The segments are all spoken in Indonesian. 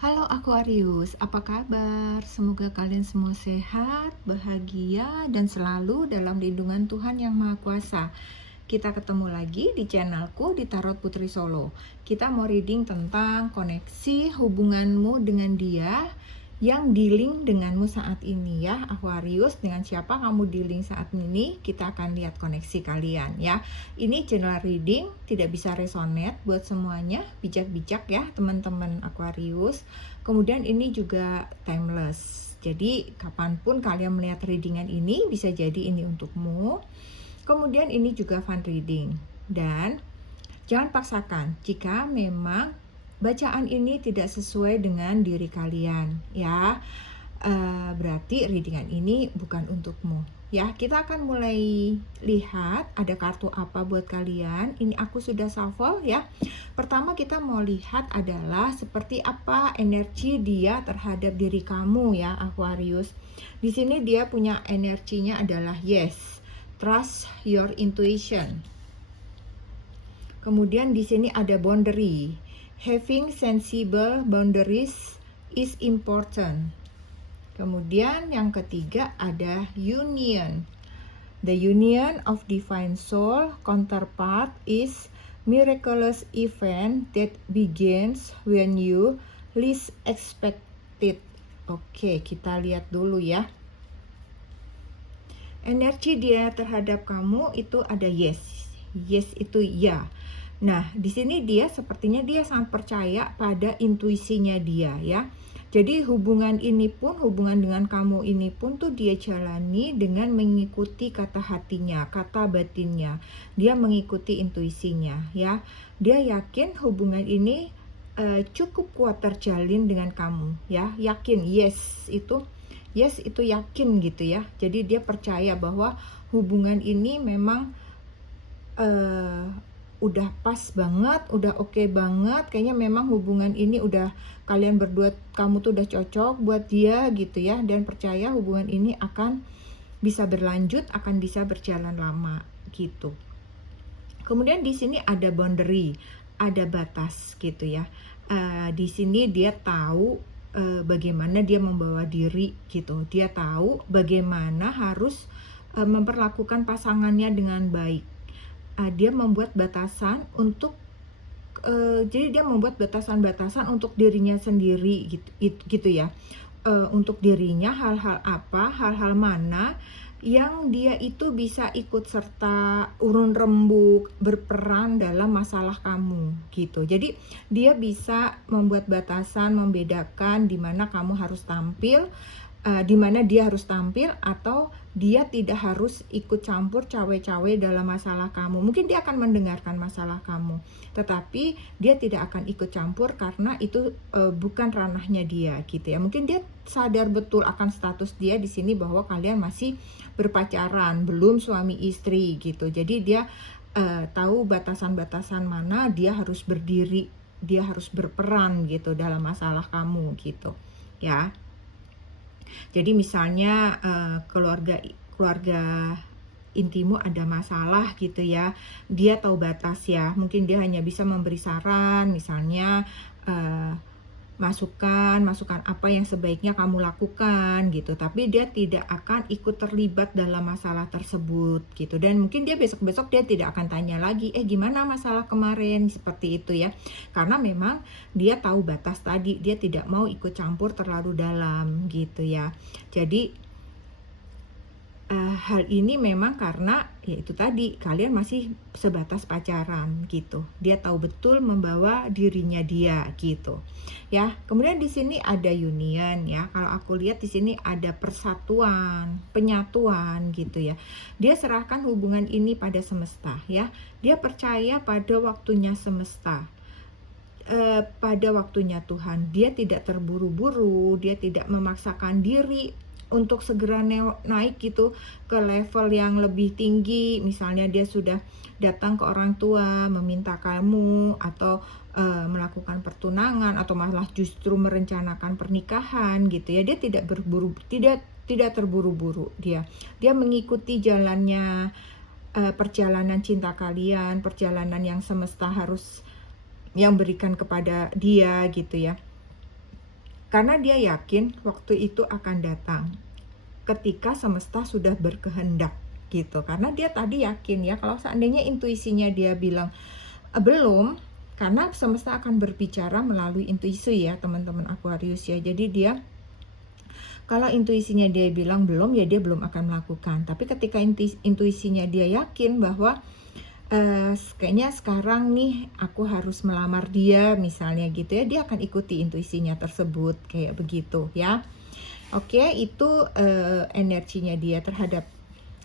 Halo Aquarius, apa kabar? Semoga kalian semua sehat, bahagia, dan selalu dalam lindungan Tuhan Yang Maha Kuasa. Kita ketemu lagi di channelku di Tarot Putri Solo. Kita mau reading tentang koneksi hubunganmu dengan dia yang dealing denganmu saat ini ya, Aquarius. Dengan siapa kamu dealing saat ini? Kita akan lihat koneksi kalian ya. Ini general reading, tidak bisa resonate buat semuanya. Bijak-bijak ya teman-teman Aquarius. Kemudian ini juga timeless. Jadi kapanpun kalian melihat readingan ini, bisa jadi ini untukmu. Kemudian ini juga fun reading. Dan jangan paksakan jika memang bacaan ini tidak sesuai dengan diri kalian ya. Berarti readingan ini bukan untukmu ya. Kita akan mulai lihat ada kartu apa buat kalian. Ini aku sudah shuffle ya. Pertama kita mau lihat adalah seperti apa energi dia terhadap diri kamu ya, Aquarius. Di sini dia punya energinya adalah yes, trust your intuition. Kemudian di sini ada boundary. Having sensible boundaries is important. Kemudian yang ketiga ada union. The union of divine soul counterpart is miraculous event that begins when you least expect it. Oke, kita lihat dulu ya. Energi dia terhadap kamu itu ada yes. Yes itu ya. Nah, di sini dia sepertinya dia sangat percaya pada intuisinya dia ya. Jadi hubungan ini pun, hubungan dengan kamu ini pun tuh dia jalani dengan mengikuti kata hatinya, kata batinnya. Dia mengikuti intuisinya ya. Dia yakin hubungan ini cukup kuat terjalin dengan kamu ya. Yakin, yes itu yakin gitu ya. Jadi dia percaya bahwa hubungan ini memang udah pas banget, udah oke banget. Kayaknya memang hubungan ini udah kalian berdua, kamu tuh udah cocok buat dia gitu ya. Dan percaya hubungan ini akan bisa berlanjut, akan bisa berjalan lama gitu. Kemudian di sini ada boundary, ada batas gitu ya. Di sini dia tahu bagaimana dia membawa diri gitu. Dia tahu bagaimana harus memperlakukan pasangannya dengan baik. Dia membuat batasan untuk jadi dia membuat batasan-batasan untuk dirinya sendiri gitu ya. Untuk dirinya hal-hal apa, hal-hal mana yang dia itu bisa ikut serta urun rembuk berperan dalam masalah kamu gitu. Jadi dia bisa membuat batasan, membedakan di mana kamu harus tampil, di mana dia harus tampil, atau dia tidak harus ikut campur cawe-cawe dalam masalah kamu. Mungkin dia akan mendengarkan masalah kamu, tetapi dia tidak akan ikut campur karena itu bukan ranahnya dia gitu ya. Mungkin dia sadar betul akan status dia di sini bahwa kalian masih berpacaran, belum suami istri gitu. Jadi dia tahu batasan-batasan mana dia harus berdiri, dia harus berperan gitu dalam masalah kamu gitu ya. Jadi misalnya keluarga intimu ada masalah gitu ya, dia tahu batas ya. Mungkin dia hanya bisa memberi saran, misalnya masukan apa yang sebaiknya kamu lakukan gitu, tapi dia tidak akan ikut terlibat dalam masalah tersebut gitu. Dan mungkin dia besok-besok dia tidak akan tanya lagi, gimana masalah kemarin, seperti itu ya. Karena memang dia tahu batas tadi, dia tidak mau ikut campur terlalu dalam gitu ya. Jadi hal ini memang karena ya itu tadi, kalian masih sebatas pacaran gitu. Dia tahu betul membawa dirinya dia gitu ya. Kemudian di sini ada union ya. Kalau aku lihat di sini ada persatuan, penyatuan gitu ya. Dia serahkan hubungan ini pada semesta ya. Dia percaya pada waktunya semesta, pada waktunya Tuhan. Dia tidak terburu-buru, dia tidak memaksakan diri untuk segera naik gitu ke level yang lebih tinggi. Misalnya dia sudah datang ke orang tua meminta kamu, atau melakukan pertunangan, atau malah justru merencanakan pernikahan gitu ya. Dia tidak berburu, tidak terburu-buru. Dia mengikuti jalannya perjalanan cinta kalian, perjalanan yang semesta harus yang berikan kepada dia gitu ya. Karena dia yakin waktu itu akan datang ketika semesta sudah berkehendak gitu. Karena dia tadi yakin ya, kalau seandainya intuisinya dia bilang belum, karena semesta akan berbicara melalui intuisi ya teman-teman Aquarius ya. Jadi dia kalau intuisinya dia bilang belum, ya dia belum akan melakukan. Tapi ketika intuisinya dia yakin bahwa kayaknya sekarang nih aku harus melamar dia misalnya gitu ya, dia akan ikuti intuisinya tersebut kayak begitu ya. Oke, itu energinya dia terhadap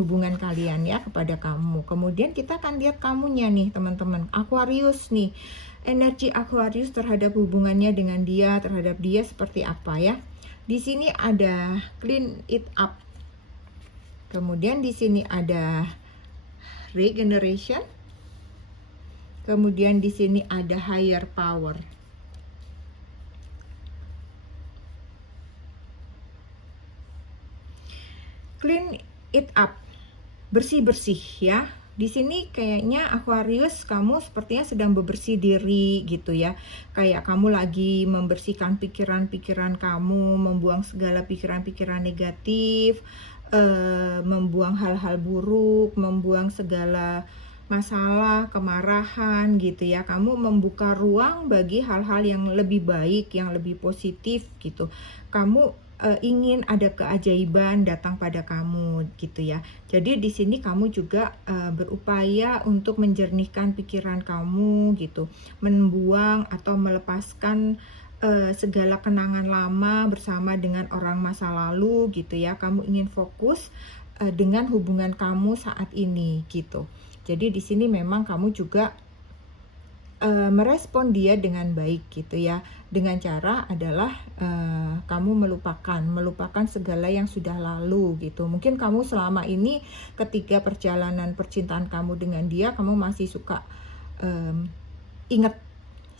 hubungan kalian ya, kepada kamu. Kemudian kita akan lihat kamunya nih teman-teman Aquarius nih, energi Aquarius terhadap hubungannya dengan dia, terhadap dia seperti apa ya. Di sini ada clean it up, kemudian di sini ada regeneration, kemudian di sini ada higher power. Clean it up, bersih-bersih ya. Di sini kayaknya Aquarius kamu sepertinya sedang bebersih diri gitu ya. Kayak kamu lagi membersihkan pikiran-pikiran kamu, membuang segala pikiran-pikiran negatif, membuang hal-hal buruk, membuang segala masalah, kemarahan gitu ya. Kamu membuka ruang bagi hal-hal yang lebih baik, yang lebih positif gitu. Kamu ingin ada keajaiban datang pada kamu gitu ya. Jadi di sini kamu juga berupaya untuk menjernihkan pikiran kamu gitu, membuang atau melepaskan segala kenangan lama bersama dengan orang masa lalu gitu ya. Kamu ingin fokus dengan hubungan kamu saat ini gitu. Jadi di sini memang kamu juga merespon dia dengan baik gitu ya. Dengan cara adalah kamu melupakan segala yang sudah lalu gitu. Mungkin kamu selama ini ketika perjalanan percintaan kamu dengan dia, kamu masih suka ingat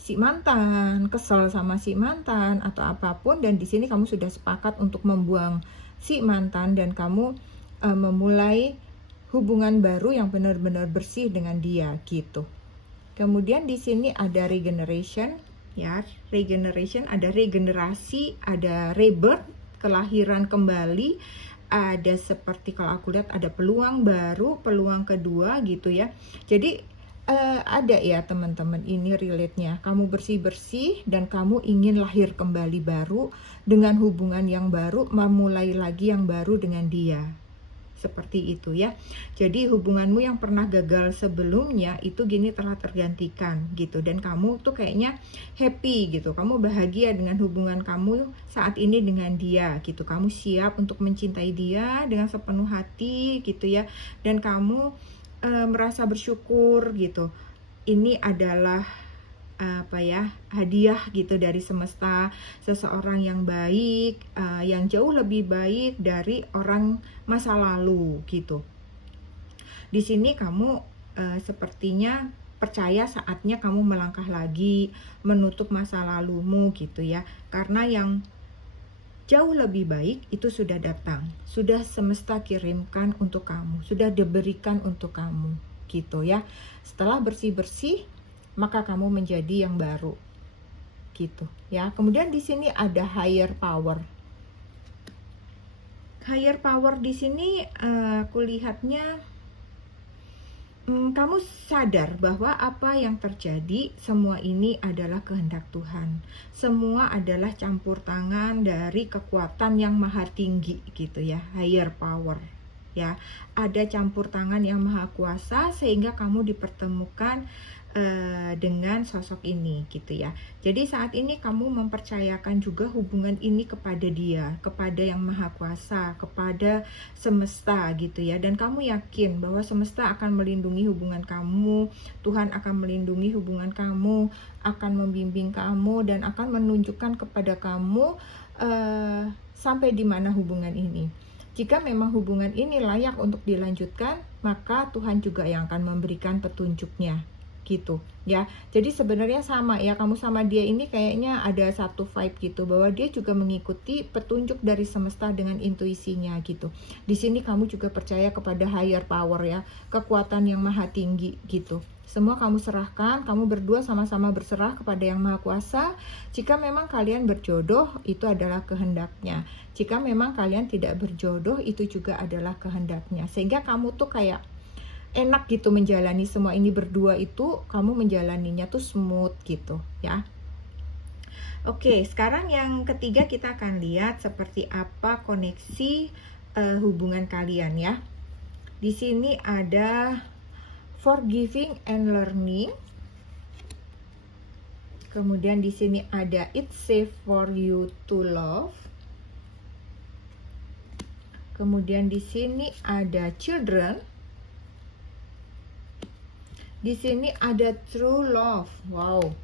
si mantan, kesel sama si mantan atau apapun, dan di sini kamu sudah sepakat untuk membuang si mantan dan kamu memulai hubungan baru yang benar-benar bersih dengan dia gitu. Kemudian di sini ada regeneration ya, regeneration, ada regenerasi, ada rebirth, kelahiran kembali, ada seperti kalau aku lihat ada peluang baru, peluang kedua gitu ya. Jadi ada ya teman-teman, ini relate-nya. Kamu bersih-bersih dan kamu ingin lahir kembali baru dengan hubungan yang baru, memulai lagi yang baru dengan dia. Seperti itu ya. Jadi hubunganmu yang pernah gagal sebelumnya itu gini telah tergantikan gitu, dan kamu tuh kayaknya happy gitu. Kamu bahagia dengan hubungan kamu saat ini dengan dia gitu. Kamu siap untuk mencintai dia dengan sepenuh hati gitu ya. Dan kamu merasa bersyukur gitu. Ini adalah hadiah gitu dari semesta, seseorang yang baik, yang jauh lebih baik dari orang masa lalu gitu. Di sini kamu sepertinya percaya saatnya kamu melangkah lagi, menutup masa lalumu gitu ya. Karena yang jauh lebih baik itu sudah datang, sudah semesta kirimkan untuk kamu, sudah diberikan untuk kamu gitu ya. Setelah bersih-bersih, maka kamu menjadi yang baru gitu ya. Kemudian di sini ada higher power. Higher power di sini aku lihatnya kamu sadar bahwa apa yang terjadi semua ini adalah kehendak Tuhan. Semua adalah campur tangan dari kekuatan yang maha tinggi gitu ya, higher power ya. Ada campur tangan yang maha kuasa sehingga kamu dipertemukan dengan sosok ini gitu ya. Jadi saat ini kamu mempercayakan juga hubungan ini kepada dia, kepada yang maha kuasa, kepada semesta gitu ya. Dan kamu yakin bahwa semesta akan melindungi hubungan kamu, Tuhan akan melindungi hubungan kamu, akan membimbing kamu dan akan menunjukkan kepada kamu sampai di mana hubungan ini. Jika memang hubungan ini layak untuk dilanjutkan, maka Tuhan juga yang akan memberikan petunjuknya gitu ya. Jadi sebenarnya sama ya, kamu sama dia ini kayaknya ada satu vibe gitu, bahwa dia juga mengikuti petunjuk dari semesta dengan intuisinya gitu. Di sini kamu juga percaya kepada higher power ya, kekuatan yang maha tinggi gitu. Semua kamu serahkan, kamu berdua sama-sama berserah kepada Yang Maha Kuasa. Jika memang kalian berjodoh, itu adalah kehendaknya. Jika memang kalian tidak berjodoh, itu juga adalah kehendaknya. Sehingga kamu tuh kayak enak gitu menjalani semua ini berdua, itu kamu menjalaninya tuh smooth gitu ya. Oke, sekarang yang ketiga kita akan lihat seperti apa koneksi hubungan kalian ya. Di sini ada forgiving and learning. Kemudian di sini ada it's safe for you to love. Kemudian di sini ada children. Di sini ada true love. Wow.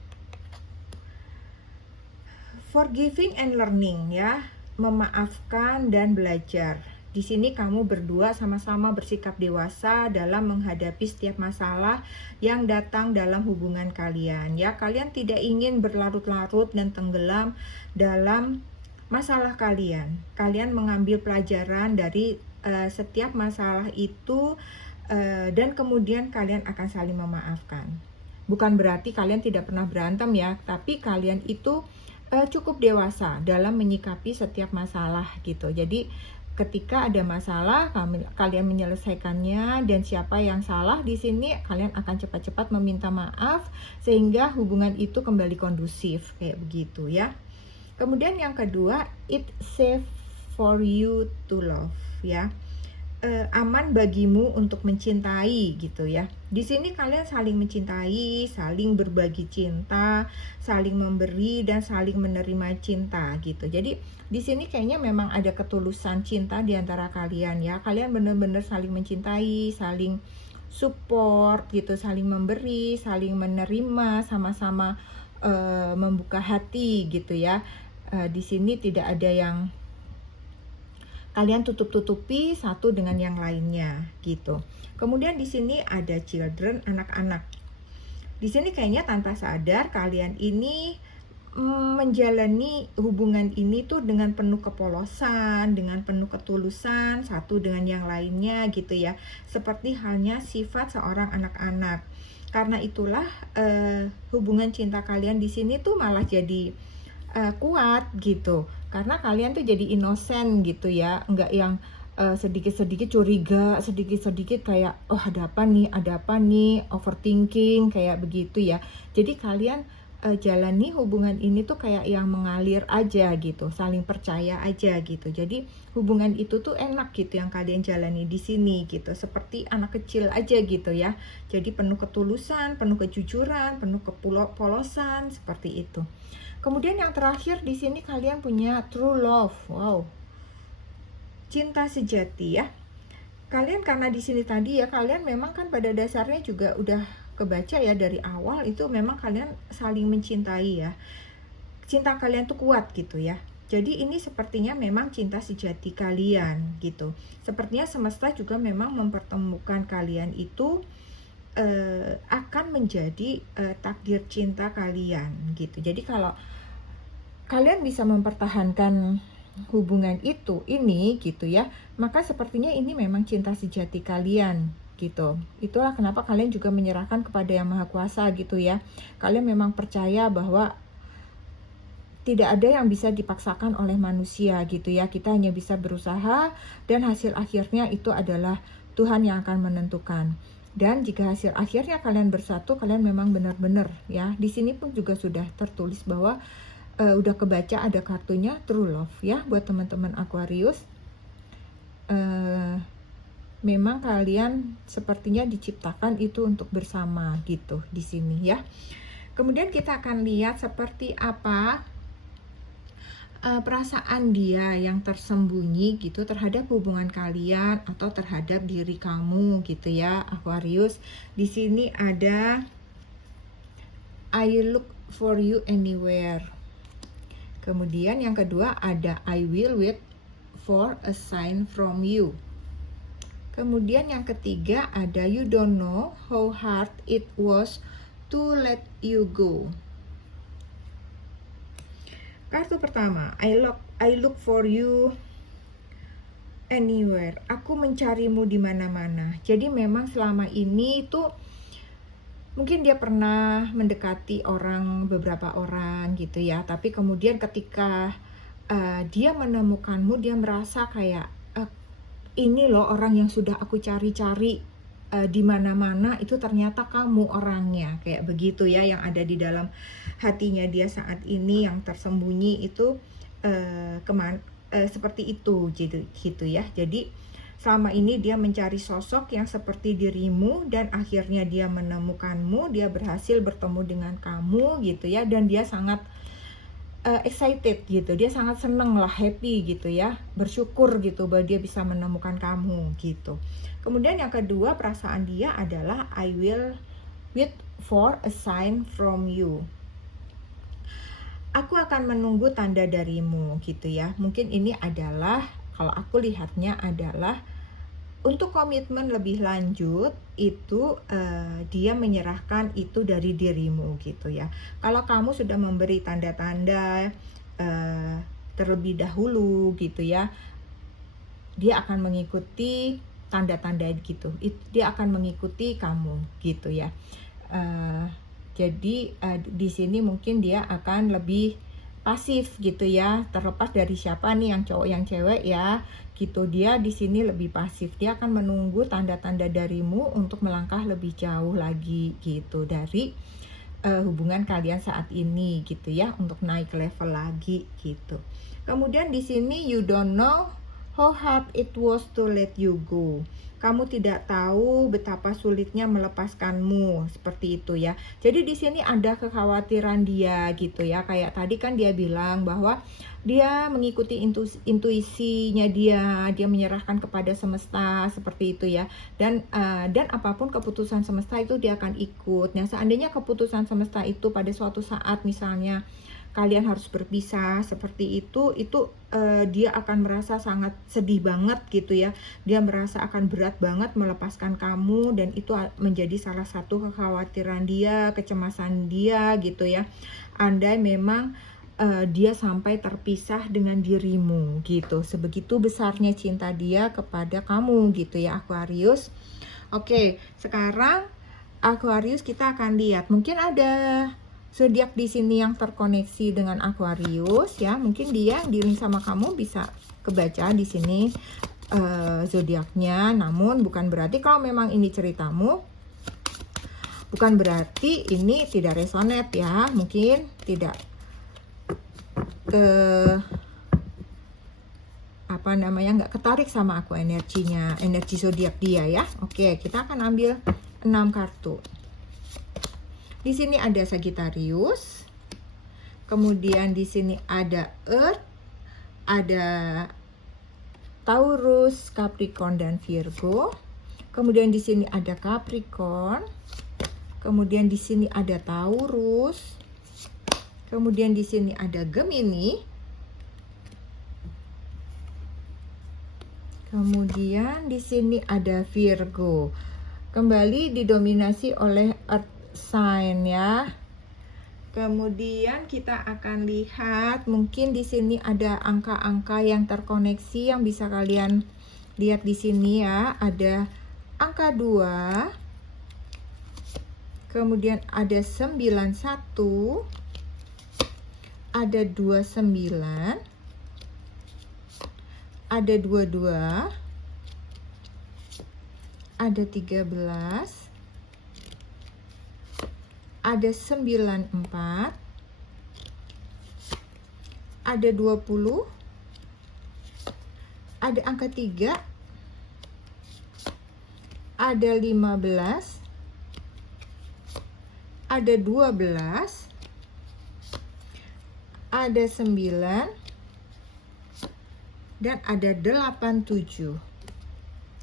Forgiving and learning ya, memaafkan dan belajar. Di sini kamu berdua sama-sama bersikap dewasa dalam menghadapi setiap masalah yang datang dalam hubungan kalian. Ya, kalian tidak ingin berlarut-larut dan tenggelam dalam masalah kalian. Kalian mengambil pelajaran dari setiap masalah itu dan kemudian kalian akan saling memaafkan. Bukan berarti kalian tidak pernah berantem ya, tapi kalian itu cukup dewasa dalam menyikapi setiap masalah gitu. Jadi ketika ada masalah, kalian menyelesaikannya, dan siapa yang salah di sini kalian akan cepat-cepat meminta maaf sehingga hubungan itu kembali kondusif kayak begitu ya. Kemudian yang kedua, it's safe for you to love ya. Aman bagimu untuk mencintai gitu ya. Di sini kalian saling mencintai, saling berbagi cinta, saling memberi dan saling menerima cinta gitu. Jadi di sini kayaknya memang ada ketulusan cinta di antara kalian ya. Kalian benar-benar saling mencintai, saling support gitu, saling memberi, saling menerima, sama-sama membuka hati gitu ya. Di sini tidak ada yang kalian tutup-tutupi satu dengan yang lainnya gitu. Kemudian di sini ada children, anak-anak. Di sini kayaknya tanpa sadar kalian ini menjalani hubungan ini tuh dengan penuh kepolosan, dengan penuh ketulusan satu dengan yang lainnya gitu ya. Seperti halnya sifat seorang anak-anak. Karena itulah hubungan cinta kalian di sini tuh malah jadi kuat gitu, karena kalian tuh jadi inosen gitu ya, nggak yang sedikit-sedikit curiga, sedikit-sedikit kayak oh ada apa nih, overthinking kayak begitu ya. Jadi kalian jalani hubungan ini tuh kayak yang mengalir aja gitu, saling percaya aja gitu. Jadi hubungan itu tuh enak gitu yang kalian jalani di sini gitu, seperti anak kecil aja gitu ya. Jadi penuh ketulusan, penuh kejujuran, penuh kepolosan seperti itu. Kemudian yang terakhir di sini kalian punya true love. Wow. Cinta sejati ya. Kalian karena di sini tadi ya, kalian memang kan pada dasarnya juga udah kebaca ya dari awal itu memang kalian saling mencintai ya. Cinta kalian tuh kuat gitu ya. Jadi ini sepertinya memang cinta sejati kalian gitu. Sepertinya semesta juga memang mempertemukan kalian itu akan menjadi takdir cinta kalian gitu. Jadi kalau kalian bisa mempertahankan hubungan ini gitu ya, maka sepertinya ini memang cinta sejati kalian gitu. Itulah kenapa kalian juga menyerahkan kepada Yang Maha Kuasa gitu ya. Kalian memang percaya bahwa tidak ada yang bisa dipaksakan oleh manusia gitu ya. Kita hanya bisa berusaha dan hasil akhirnya itu adalah Tuhan yang akan menentukan. Dan jika hasil akhirnya kalian bersatu, kalian memang benar-benar ya. Di sini pun juga sudah tertulis bahwa udah kebaca ada kartunya true love ya buat teman-teman Aquarius. Memang kalian sepertinya diciptakan itu untuk bersama gitu di sini ya. Kemudian kita akan lihat seperti apa perasaan dia yang tersembunyi gitu terhadap hubungan kalian atau terhadap diri kamu gitu ya Aquarius. Di sini ada I look for you anywhere. Kemudian yang kedua ada I will wait for a sign from you. Kemudian yang ketiga ada you don't know how hard it was to let you go. Kartu pertama, I look for you anywhere. Aku mencarimu di mana-mana. Jadi memang selama ini itu mungkin dia pernah mendekati beberapa orang gitu ya, tapi kemudian ketika dia menemukanmu, dia merasa kayak, ini loh orang yang sudah aku cari-cari di mana-mana, itu ternyata kamu orangnya, kayak begitu ya, yang ada di dalam hatinya dia saat ini, yang tersembunyi itu seperti itu gitu ya. Jadi selama ini dia mencari sosok yang seperti dirimu, dan akhirnya dia menemukanmu, dia berhasil bertemu dengan kamu gitu ya, dan dia sangat excited gitu, dia sangat seneng lah, happy gitu ya, bersyukur gitu bahwa dia bisa menemukan kamu gitu. Kemudian yang kedua, perasaan dia adalah I will wait for a sign from you. Aku akan menunggu tanda darimu gitu ya. Mungkin ini adalah, kalau aku lihatnya adalah untuk komitmen lebih lanjut itu dia menyerahkan itu dari dirimu gitu ya. Kalau kamu sudah memberi tanda-tanda terlebih dahulu gitu ya, dia akan mengikuti tanda-tanda gitu. Dia akan mengikuti kamu gitu ya. Jadi di sini mungkin dia akan lebih pasif gitu ya, terlepas dari siapa nih, yang cowok yang cewek ya gitu. Dia di sini lebih pasif, dia akan menunggu tanda-tanda darimu untuk melangkah lebih jauh lagi gitu dari hubungan kalian saat ini gitu ya, untuk naik level lagi gitu. Kemudian di sini you don't know how hard it was to let you go. Kamu tidak tahu betapa sulitnya melepaskanmu, seperti itu ya. Jadi di sini ada kekhawatiran dia gitu ya. Kayak tadi kan dia bilang bahwa dia mengikuti intuisinya dia menyerahkan kepada semesta, seperti itu ya. Dan apapun keputusan semesta itu dia akan ikut. Nah, seandainya keputusan semesta itu pada suatu saat misalnya kalian harus berpisah seperti itu dia akan merasa sangat sedih banget gitu ya. Dia merasa akan berat banget melepaskan kamu, dan itu menjadi salah satu kekhawatiran dia, kecemasan dia gitu ya. Andai memang dia sampai terpisah dengan dirimu gitu. Sebegitu besarnya cinta dia kepada kamu gitu ya, Aquarius. Oke, sekarang Aquarius kita akan lihat, mungkin ada zodiak di sini yang terkoneksi dengan Aquarius ya. Mungkin dia dealing sama kamu, bisa kebaca di sini zodiaknya. Namun bukan berarti kalau memang ini ceritamu, bukan berarti ini tidak resonate ya. Mungkin tidak nggak ketarik sama aku energinya, energi zodiak dia ya. Oke, kita akan ambil 6 kartu. Di sini ada Sagittarius, kemudian di sini ada Earth, ada Taurus, Capricorn, dan Virgo. Kemudian di sini ada Capricorn, kemudian di sini ada Taurus, kemudian di sini ada Gemini, kemudian di sini ada Virgo. Kembali didominasi oleh Earth sign ya. Kemudian kita akan lihat, mungkin di sini ada angka-angka yang terkoneksi yang bisa kalian lihat di sini ya. Ada angka 2, kemudian ada 91, ada 29, ada 22, ada 13, ada 94, ada 20, ada angka 3, ada 15, ada 12, ada 9, dan ada 87.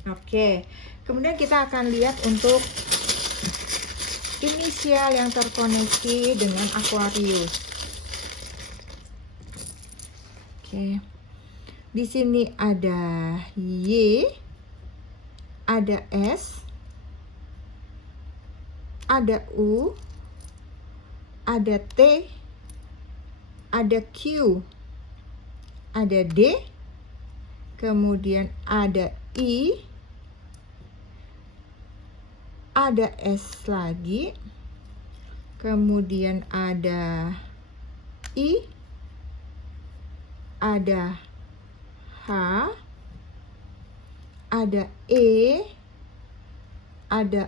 Oke, kemudian kita akan lihat untuk inisial yang terkoneksi dengan Aquarius. Oke. Di sini ada Y, ada S, ada U, ada T, ada Q, ada D, kemudian ada I, ada S lagi, kemudian ada I, ada H, ada E, ada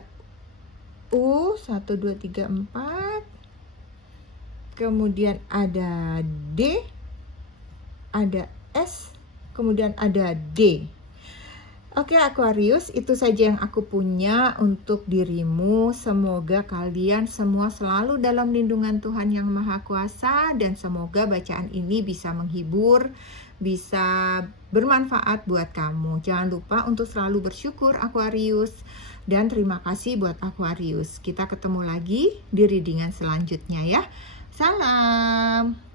U, 1, 2, 3, 4, kemudian ada D, ada S, kemudian ada D. Oke Aquarius, itu saja yang aku punya untuk dirimu. Semoga kalian semua selalu dalam lindungan Tuhan Yang Maha Kuasa, dan semoga bacaan ini bisa menghibur, bisa bermanfaat buat kamu. Jangan lupa untuk selalu bersyukur Aquarius, dan terima kasih buat Aquarius. Kita ketemu lagi di readingan selanjutnya ya. Salam.